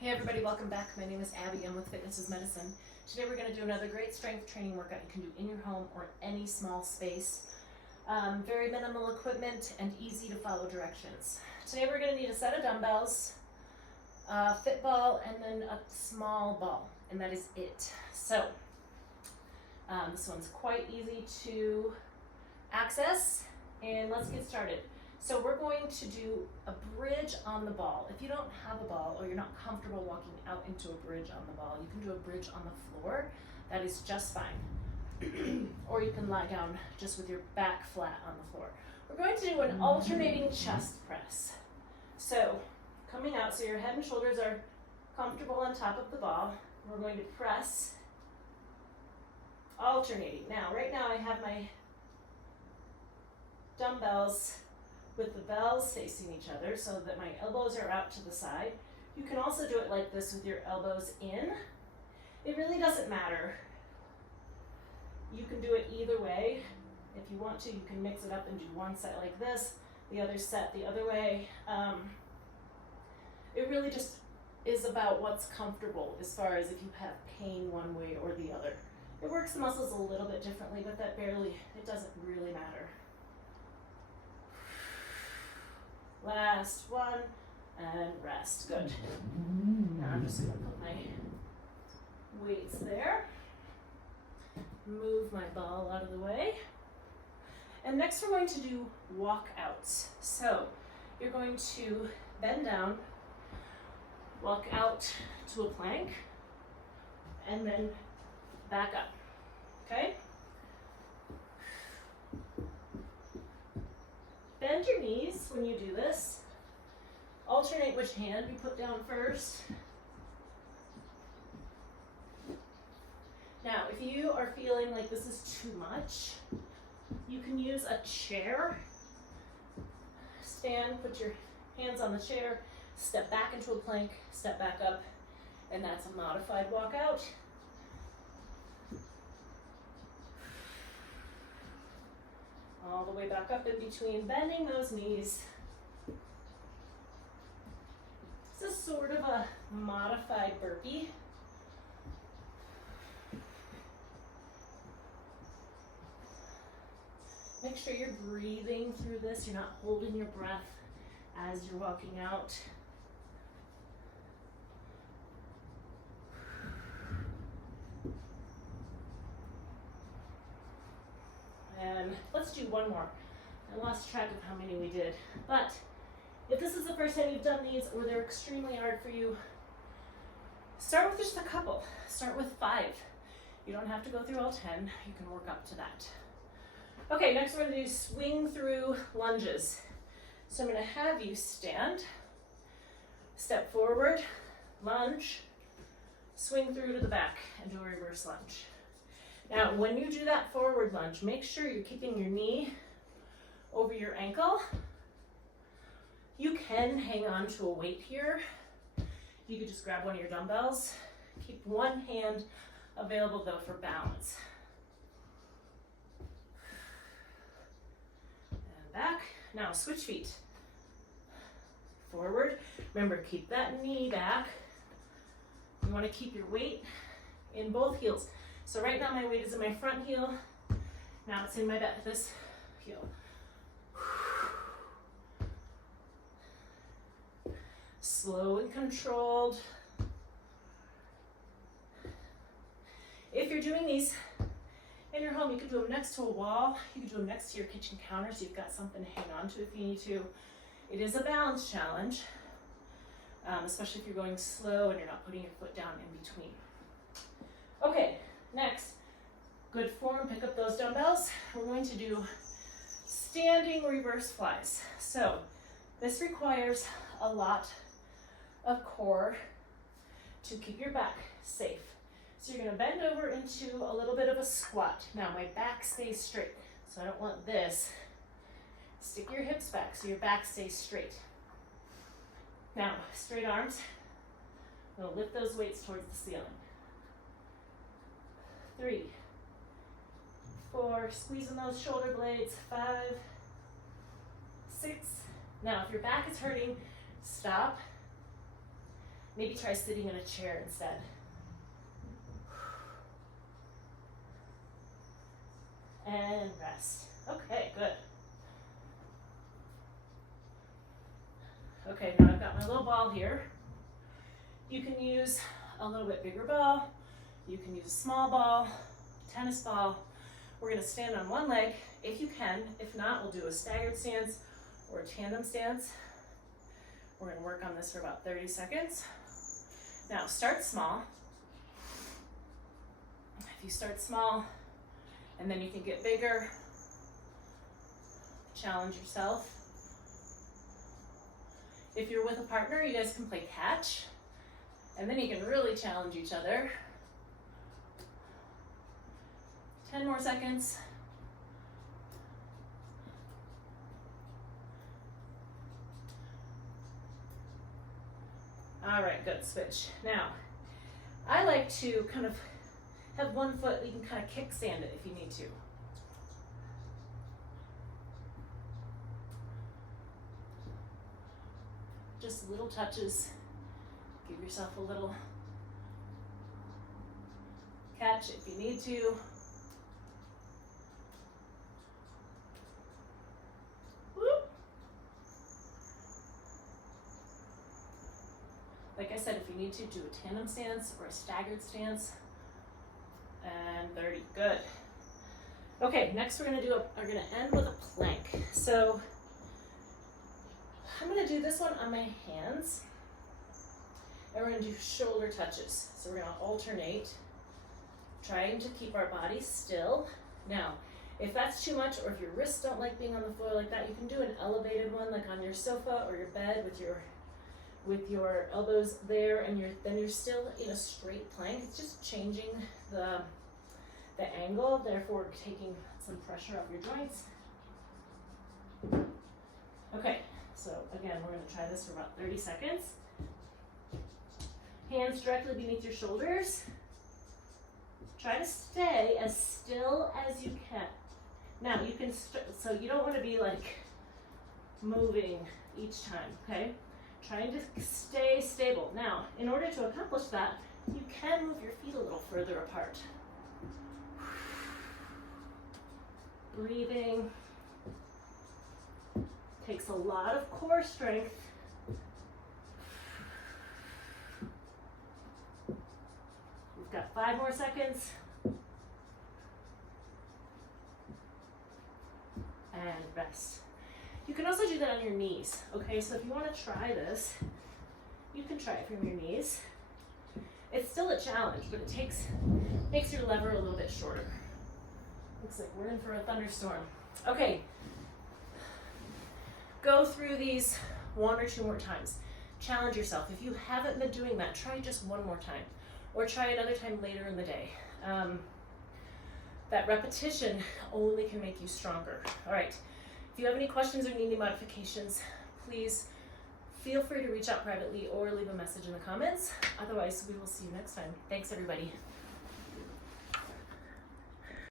Hey everybody, welcome back. My name is Abby. I'm with Fitness is Medicine. Today we're going to do another great strength training workout you can do in your home or any small space. Very minimal equipment and easy to follow directions. Today we're going to need a set of dumbbells, a fitball, and then a small ball, and that is it. So this one's quite easy to access, and let's get started. So we're going to do a bridge on the ball. If you don't have a ball or you're not comfortable walking out into a bridge on the ball, you can do a bridge on the floor. That is just fine. Or you can lie down just with your back flat on the floor. We're going to do an alternating chest press. So coming out, so your head and shoulders are comfortable on top of the ball. We're going to press, alternating. Now, right now I have my dumbbells with the bells facing each other so that my elbows are out to the side. You can also do it like this with your elbows in. It really doesn't matter. You can do it either way. If you want to, you can mix it up and do one set like this, the other set the other way. It really just is about what's comfortable as far as if you have pain one way or the other. It works the muscles a little bit differently, but it doesn't really matter. Last one, and rest. Good. Now I'm just going to put my weights there. Move my ball out of the way. And next we're going to do walkouts. So you're going to bend down, walk out to a plank, and then back up. Okay? Bend your knees when you do this. Alternate which hand you put down first. Now, if you are feeling like this is too much, you can use a chair. Stand, put your hands on the chair, step back into a plank, step back up, and that's a modified walkout. All the way back up in between, bending those knees. This is sort of a modified burpee. Make sure you're breathing through this. You're not holding your breath as you're walking out. And let's do one more. I lost track of how many we did. But if this is the first time you've done these or they're extremely hard for you, start with just a couple. Start with 5. You don't have to go through all 10. You can work up to that. Okay, next we're going to do swing through lunges. So I'm going to have you stand, step forward, lunge, swing through to the back, and do a reverse lunge. Now, when you do that forward lunge, make sure you're keeping your knee over your ankle. You can hang on to a weight here. You could just grab one of your dumbbells. Keep one hand available though for balance. And back. Now switch feet. Forward. Remember, keep that knee back. You want to keep your weight in both heels. So right now my weight is in my front heel. Now it's in my this heel. Slow and controlled. If you're doing these in your home, you could do them next to a wall. You could do them next to your kitchen counter so you've got something to hang on to if you need to. It is a balance challenge, especially if you're going slow and you're not putting your foot down in between. Okay. Next, good form, pick up those dumbbells. We're going to do standing reverse flies. So this requires a lot of core to keep your back safe. So you're going to bend over into a little bit of a squat. Now my back stays straight, so I don't want this. Stick your hips back so your back stays straight. Now, straight arms. I'm going to lift those weights towards the ceiling. 3, 4, squeezing those shoulder blades, 5, 6. Now, if your back is hurting, stop. Maybe try sitting in a chair instead. And rest. Okay, good. Okay, now I've got my little ball here. You can use a little bit bigger ball. You can use a small ball, tennis ball. We're gonna stand on one leg if you can. If not, we'll do a staggered stance or a tandem stance. We're gonna work on this for about 30 seconds. Now, start small. If you start small, and then you can get bigger, challenge yourself. If you're with a partner, you guys can play catch, and then you can really challenge each other. 10 more seconds. All right, good, switch. Now, I like to kind of have one foot, you can kind of kickstand it if you need to. Just little touches. Give yourself a little catch if you need to. Whoop. Like I said, if you need to, do a tandem stance or a staggered stance. And 30, good. Okay, next we're gonna end with a plank. So I'm gonna do this one on my hands, and we're gonna do shoulder touches. So we're gonna alternate, trying to keep our body still. Now, if that's too much, or if your wrists don't like being on the floor like that, you can do an elevated one, like on your sofa or your bed with your elbows there, and then you're still in a straight plank. It's just changing the angle, therefore taking some pressure off your joints. Okay, so again, we're gonna try this for about 30 seconds. Hands directly beneath your shoulders. Try to stay as still as you can. Now you can, so you don't wanna be like moving each time, okay? Trying to stay stable. Now, in order to accomplish that, you can move your feet a little further apart. Breathing takes a lot of core strength. We've got 5 more seconds. And rest. You can also do that on your knees, okay? So if you want to try this, you can try it from your knees. It's still a challenge, but it makes your lever a little bit shorter. Looks like we're in for a thunderstorm. Okay, go through these 1 or 2 more times. Challenge yourself. If you haven't been doing that, try just 1 more time, or try another time later in the day. That repetition only can make you stronger. All right. If you have any questions or need any modifications, please feel free to reach out privately or leave a message in the comments. Otherwise, we will see you next time. Thanks, everybody.